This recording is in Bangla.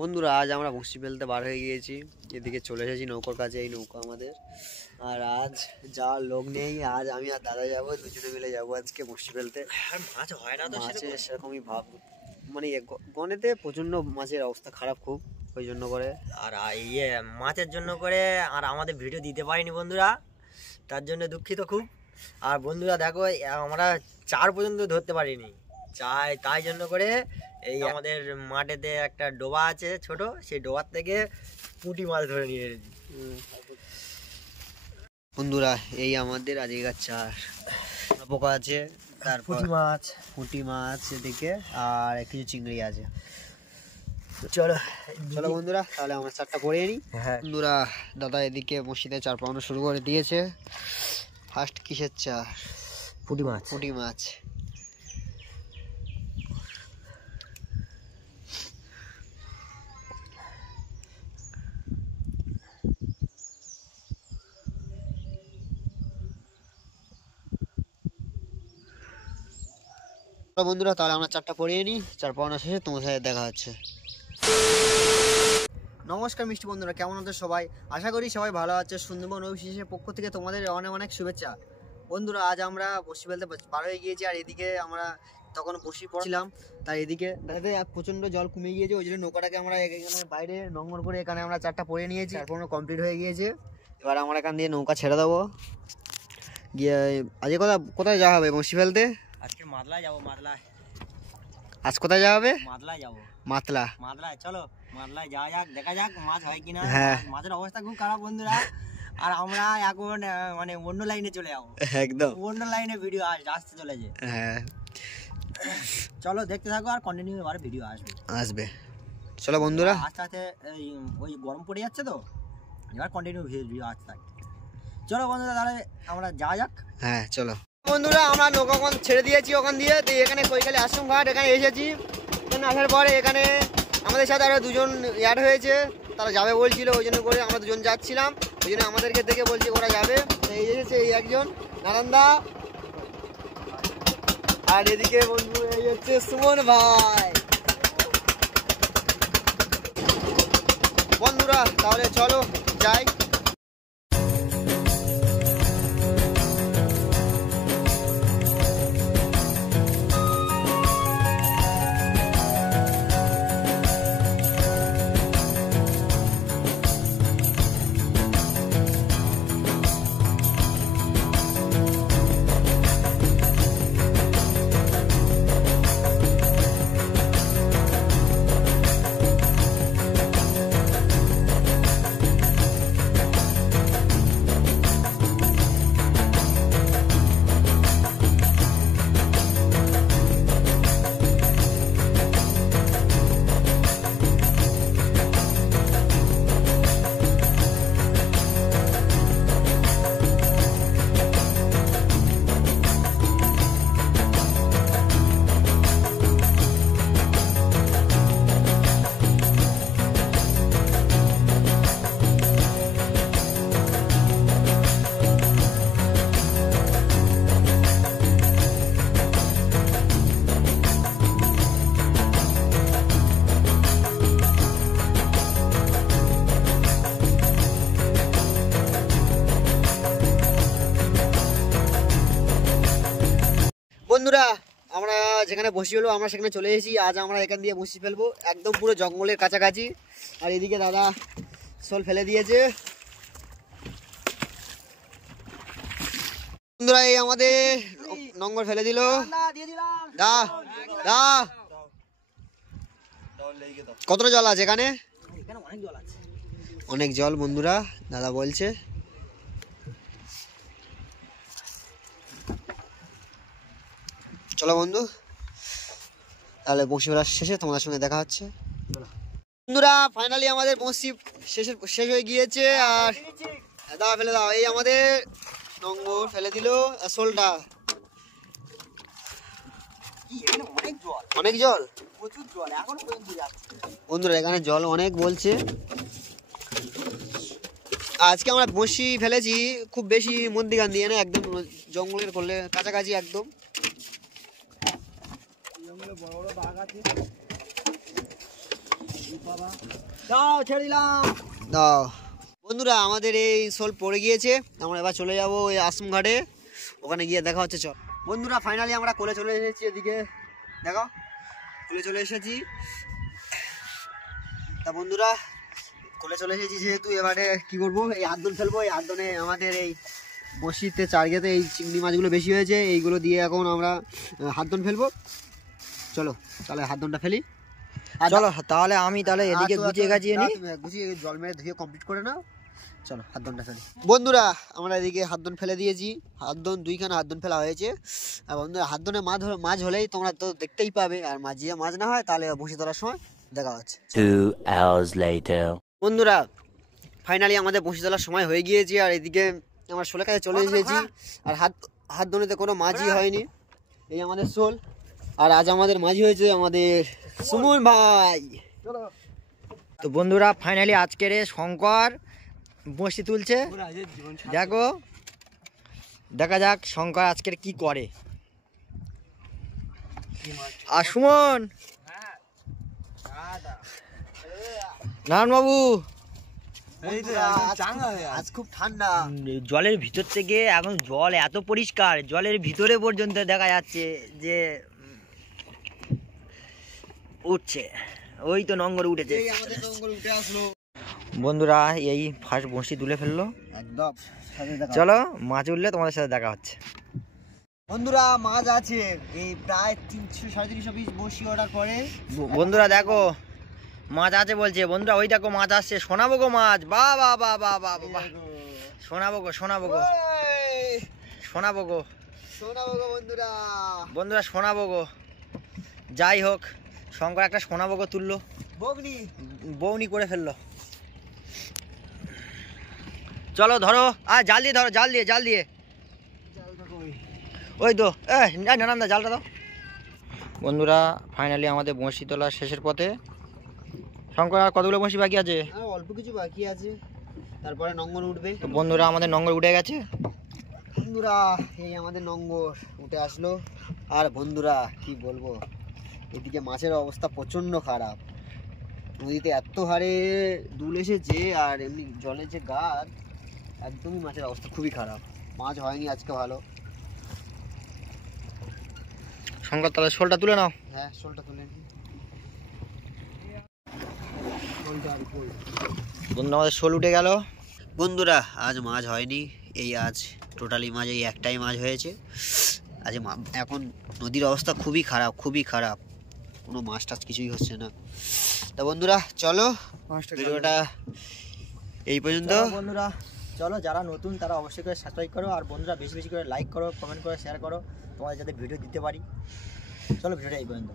বন্ধুরা আজ আমরা বসি ফেলতে বার হয়ে গিয়েছি, এদিকে চলে এসেছি নৌকার কাছে। এই নৌকা আমাদের, আর আজ যাওয়ার লোক নেই। আজ আমি আর দাদা যাবো, দুজনে মিলে যাবো আজকে বসি ফেলতে। মাছ হয় না তো সেরকমই ভাব, মানে গনেতে প্রচন্ড মাছের অবস্থা খারাপ খুব, ওই জন্য করে। আর মাছের জন্য করে আর আমাদের ভিডিও দিতে পারিনি বন্ধুরা, তার জন্য দুঃখিত খুব। আর বন্ধুরা দেখো আমরা 4 পর্যন্ত ধরতে পারিনি, তাই জন্য করে এই আমাদের মাঠেতে একটা ডোবা আছে ছোট, সেই ডোবার থেকে পুঁটি মাছ ধরে নিয়ে এসেছি বন্ধুরা। এই আমাদের আজকের চার পোকা আছে, তারপর পুঁটি মাছ এদিকে, আর কিছু চিংড়ি আছে। চলো চলো বন্ধুরা, তাহলে আমরা চারটা করে নিই। বন্ধুরা দাদা এদিকে মসজিদে চার পাওয়ানো শুরু করে দিয়েছে। ফার্স্ট কিসের চার? পুঁটি মাছ। পুঁটি মাছ। বন্ধুরা তাহলে আমরা চারটা পড়িয়ে নিই, চার পাওয়ানো শেষে তোমার সাথে দেখা হচ্ছে। নমস্কার মিষ্টি বন্ধুরা, কেমন আছো সবাই? আশা করি সবাই ভালো আছে। সুন্দরবন অভিশেষের পক্ষ থেকে তোমাদের অনেক অনেক শুভেচ্ছা। বন্ধুরা আজ আমরা বসি ফেলতে বার হয়ে গিয়েছি, আর এদিকে আমরা তখন বসি পড়ছিলাম, তাই এদিকে প্রচন্ড জল কমে গিয়েছে। ওই জন্য নৌকাটাকে আমরা এখানে বাইরে নোংর করে এখানে আমরা চারটা পড়ে নিয়েছি, তারপর কমপ্লিট হয়ে গিয়েছে। এবার আমরা এখান দিয়ে নৌকা ছেড়ে দেবো গিয়ে। আজকে কোথায় যাওয়া হবে বসি ফেলতে? আজকে মাতলায় যাবো। মাতলায় আজ কোথায় যাওয়া হবে? মাতলায় যাবো। মাতলায় চলো মাতলায় যাওয়া যাক, দেখা যাক মাছ হয় কিনা। হ্যাঁ, মাছের অবস্থা খুব খারাপ বন্ধুরা। আর আমরা এখন মানে অন্য লাইনে চলে যাবো, একদম অন্য লাইনে ভিডিও আসতে চলেছে। হ্যাঁ চলো দেখতে থাকো, আর কন্টিনিউ আবার ভিডিও আসবে। চলো বন্ধুরা, আস্তে আস্তে ওই গরম পড়ে যাচ্ছে তো, এবার কন্টিনিউ ভিডিও আসতে থাকবে। চলো বন্ধুরা তাহলে আমরা যাওয়া যাক। হ্যাঁ চলো বন্ধুরা, আমরা নৌকা ছেড়ে দিয়েছি ওখান দিয়ে। তো এখানে কৈখালী আশ্রম ঘাট এখানে এসেছি। এখানে আসার পরে এখানে আমাদের সাথে আরো দুজন অ্যাড হয়েছে, তারা যাবে বলছিল, ওই জন্য করে আমরা দুজন যাচ্ছিলাম। ওই জন্য আমাদেরকে দেখে বলছি ওরা যাবে। এই এসেছে এই একজন নারান্দা, আর এদিকে বন্ধু এই হচ্ছে সুমন ভাই। বন্ধুরা তাহলে চলো যাই। বন্ধুরা আমরা যেখানে বসি হলো আমরা সেখানে চলে এসেছি। আজ আমরা এখান দিয়ে বসি ফেলবো, একদম পুরো জঙ্গলের কাছাকাছি। আর এদিকে দাদা শোল ফেলে দিয়েছে। বন্ধুরা এই আমাদের নঙ্গর ফেলে দিল। কতটা জল আছে এখানে? অনেক জল বন্ধুরা, দাদা বলছে। চলো বন্ধু তাহলে বসি ফেলার শেষে তোমাদের সঙ্গে দেখা হচ্ছে। বন্ধুরা ফাইনালি আমাদের বসি শেষ হয়ে গিয়েছে। আর দাও ফেলে দাও, এই আমাদের নোংর ফেলে দিল শোলটা। অনেক জল বন্ধুরা, এখানে জল অনেক বলছে। আজকে আমরা বসি ফেলেছি খুব বেশি মন্দিগান দিয়ে না, একদম জঙ্গলের করলে কাছাকাছি একদম। বড় বড় বাঘ আছে। দাও ছেড়ে দিলাম। দাও বন্ধুরা, আমাদের এই শোল পড়ে গিয়েছে। আমরা এবার চলে যাবো ওই আসমঘাটে, ওখানে গিয়ে দেখা হচ্ছে। চল বন্ধুরা, ফাইনালি আমরা কোলে চলে এসেছি। এদিকে দেখো, কোলে চলে এসেছি। তা বন্ধুরা, কোলে চলে এসেছি যেহেতু, এবারে কি করবো, এই হাতদোন ফেলবো। এই হাতদোনে আমাদের এই বসিতে চারগেতে এই চিংড়ি মাছগুলো বেশি হয়েছে, এইগুলো দিয়ে এখন আমরা হাতদোন ফেলবো। চলো তাহলে হাতদোনটা ফেলি। চলো তাহলে আমি তাহলে এদিকে গুছিয়ে গাছিয়ে নি, গুছিয়ে জল মেরে ধুয়ে কমপ্লিট করে নাও। চলো হাতদোনটা ফেলি। বন্ধুরা, আমরা এদিকে হাতদোন ফেলে দিয়েছি। হাতদোন দুইখানে হাতদোন ফেলা হয়েছে। আর বন্ধুরা, হাতদোনে মাছ হলেই তোমরা তো দেখতেই পাবে, আর মাছ না হয় তাহলে বসে তোলার সময় দেখা হচ্ছে। 2 hours later. বন্ধুরা, ফাইনালি আমাদের বসে তোলার সময় হয়ে গিয়েছে। আর এদিকে আমরা শোলের কাছে চলে এসেছি। আর হাতদোনেতে কোনো মাছই হয়নি। এই আমাদের শোল। আর আজ আমাদের মাঝি হয়েছে আমাদের সুমন ভাই। তো বন্ধুরা, ফাইনালি আজকের শঙ্কর বসি তুলছে। দেখো, দেখা যাক শঙ্কর আজকের কি করে। আর সুমন, নারায়ণ বাবু, আজ খুব ঠান্ডা। জলের ভিতর থেকে এখন জল এত পরিষ্কার, জলের ভিতরে পর্যন্ত দেখা যাচ্ছে যে উঠছে। ওই তো নোংর উঠেছে। বন্ধুরা, এই ফার্স্ট বঁড়শি তুলে ফেললো একদম। চলো, মাছ উঠলে তোমাদের সাথে দেখা হচ্ছে। বন্ধুরা, মাছ আছে এই প্রায় 300-350 পিস বসি অর্ডার করে। বন্ধুরা দেখো, মাছ আছে বলছে। বন্ধুরা ওই দেখো মাছ আসছে। শোনাবো গো মাছ, বা বা বা বা বা বা, শোনাবো গো শোনাবো গো শোনাবো গো বন্ধুরা। বন্ধুরা শোনাবো গো। যাই হোক, শঙ্কর একটা শোনাবো গো তুললো, বৌনি করে ফেললো। চলো ধরো, আর জাল দিয়ে ধরো, জাল দিয়ে ওই তো নানান দা জালটা দাও। বন্ধুরা, ফাইনালি আমাদের বঁড়শি তোলা শেষের পথে। শঙ্কর, আর কতগুলো বঁড়শি বাকি আছে? অল্প কিছু বাকি আছে, তারপরে নঙ্গর উঠবে। তো বন্ধুরা, আমাদের নঙ্গর উঠে গেছে। বন্ধুরা, এই আমাদের নঙ্গর উঠে আসলো। আর বন্ধুরা কি বলবো, এদিকে মাছের অবস্থা প্রচণ্ড খারাপ। নদীতে এত হারে দুল এসেছে, আর এমনি জলের যে গাদ, একদমই মাছের অবস্থা খুবই খারাপ। মাছ হয়নি আজকে ভালো। শঙ্কর, তাহলে শোলটা তুলে নাও। হ্যাঁ, শোলটা তুলে নি। বন্ধু, আমাদের শোল উঠে গেল। বন্ধুরা, আজ মাছ হয়নি। এই আজ টোটালি মাছ এই একটাই মাছ হয়েছে। আজ এখন নদীর অবস্থা খুবই খারাপ, কোনো মাছ টাছ কিছুই হচ্ছে না। তা বন্ধুরা, চলো ভিডিওটা এই পর্যন্ত। বন্ধুরা চলো, যারা নতুন তারা অবশ্যই করে সাবস্ক্রাইব করো, আর বন্ধুরা বেশি বেশি করে লাইক করো, কমেন্ট করো, শেয়ার করো, তোমাদের যাতে ভিডিও দিতে পারি। চলো ভিডিওটা এই পর্যন্ত।